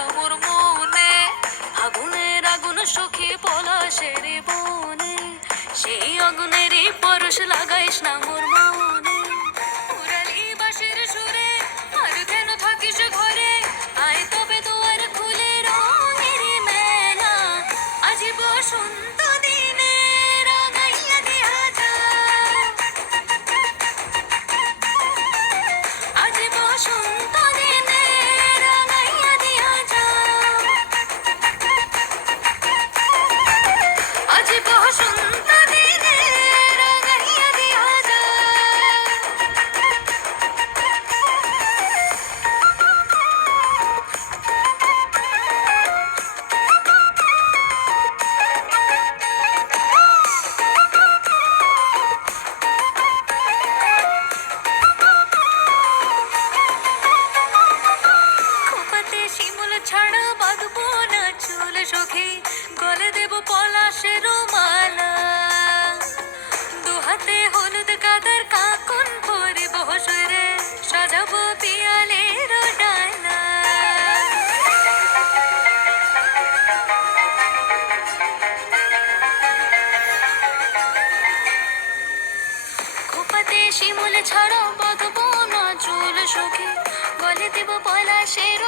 না মোর মনে, আগুনের আগুন সখী পলাশের বনে, সেই আগুনেরই পরশ লাগাইস না মোর মনে। উড়ালি বাঁশির সুরে আর কেন থাকিস ঘরে, আয় তবে দুয়ার খুলে রঙের মেলা, আজি বসন্ত দিনে রাঙাইয়া দিয়া যা, আজি বসন্ত দিনে রাঙাইয়া দিয়া যা, আজি বসন্ত দিনে রাঙাইয়া দিয়া যা। খোপাতে শিমুল ছাড়া বাঁধবো না চুল সখী, গলে দেব পলাশের মালা, দুহাতে হলুদ গাদার কাকন পরিব সরে, সাজাবো পিয়ালের ডালা। খোপাতে শিমুল ছাড়া বাঁধবো না চুল সখী, গলে দেব পলাশের